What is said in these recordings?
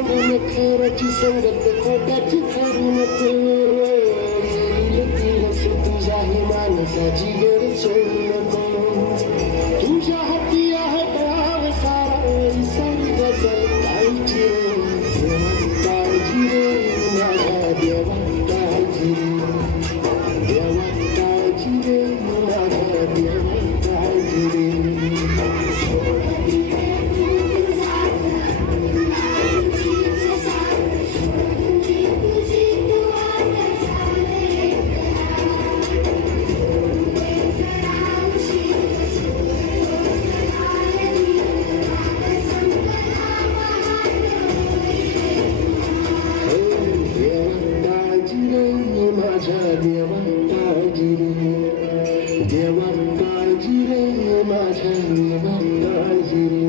नखराची संगत पोटाची करू नको तुझ्या ही माणसाची गरज सोडू नको तुझ्या हाती आहे भाव सारा सारी गजल काळजी देवा काळजी रे माझ्या देवा काळजी देवा काळजी रे माझ्या देवा काळजी रे देवा काळजी रे देवा काळजी रे माझ्या देवा काळजी रे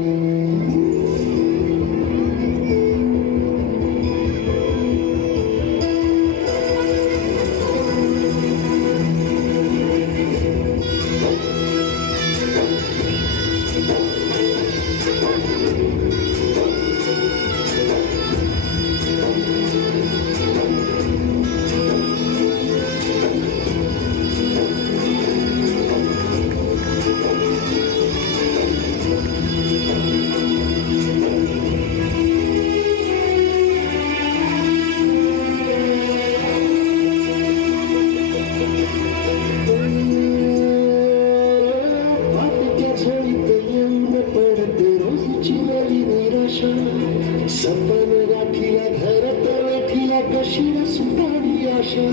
सपन गाठीला धरत वेठीला कशीला सुटावी आशा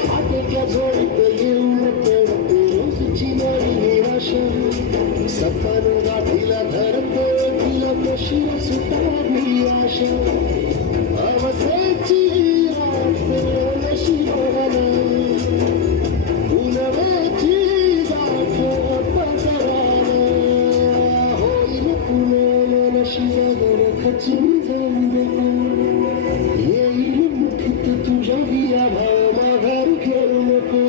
फाटक्या जोडीत येऊन पडते रोजची नवी निराशा सपन गाठीला धरत वेठीला कशीला सुटावी आशा अवसेची रात नशिबाला उन्हाळ्याची खचून जाऊ नको येईल मुठीत तुझ्या हिया भाव माघार घेऊ नको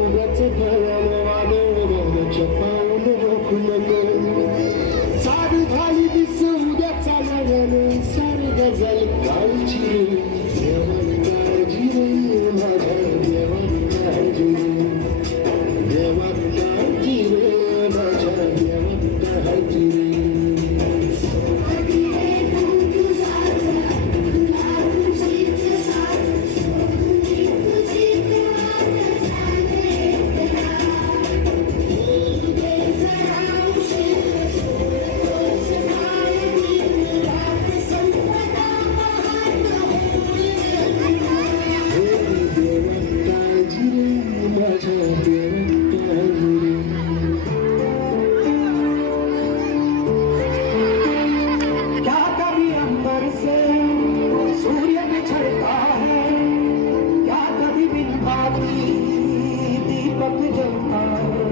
उगाच फळानं वादळाचं पाऊल रोखू नको सारी झाली दिस उद्याचा नव्यानं सारी गजल काळजी रे देवा काळजी रे माझ्या देवा काळजी रे देवा काळजी रे माझ्या देवा काळजी रे दीपक जलता है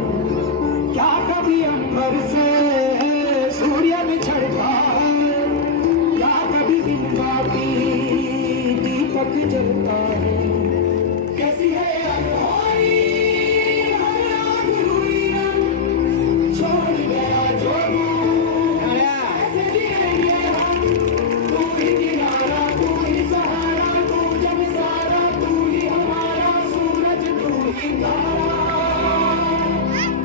क्या कभी अंबर से सूर्य बिछड़ता है क्या कभी दिन बाती दीपक जलता है कैसी है अनहोनी छोड़ गया जो ऐसे जिएंगे हम तू ही किनारा तू ही सहारा तू जब सारा तू ही हमारा सूरज तू ही तारा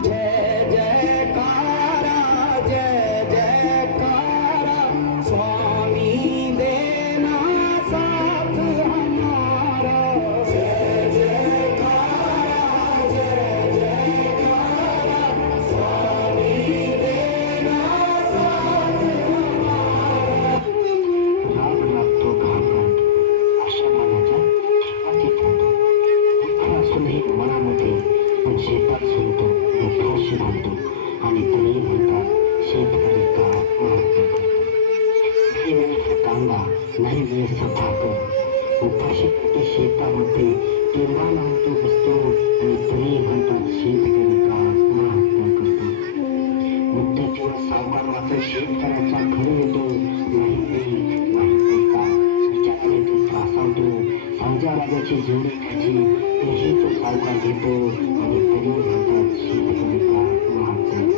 जय जयकारा स्वामी देना साथ हमारा जय जयकारा स्वामी देना साथ हमारा राग लागतो घाबरट अशा मनाच्या ठिकाणी थांबतो दुःख असूनही मनामध्ये पण शेतात सुरतो फाशी घालतो आणि तरी म्हणतात शेतकरी का आत्महत्या करतो नाही वेळेचा कांदा नाही वेळेचा भाकर उपाशी पोटी शेतामध्ये टिंबा लावतो बसतो आणि तरी म्हणतात शेतकरी का आत्महत्या करतो मुद्दतीवर सावकार मात्र शेतकऱ्याचा घरी येतो नाही पीक नाही पैसा विचाराने तो त्रासावतो समजा राजाची जोडी त्याची तेही तो सावकार घेतो आणि तरी म्हणतात शेतकरी का आत्महत्या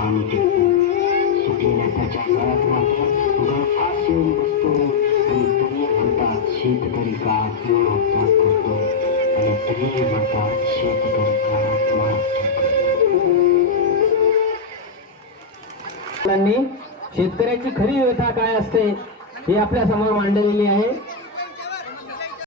पाणी टिकतो. सुटलेल्या त्याच्या गळ्यात मात्र गळफास येऊन बसतो आणि तरी म्हणतात शेतकरी का आत्महत्या करतो आणि तरी म्हणतात शेतकरी का आत्महत्या करतो. शेतकऱ्याची खरी व्यथा काय असते हे आपल्या समोर मांडलेली आहे.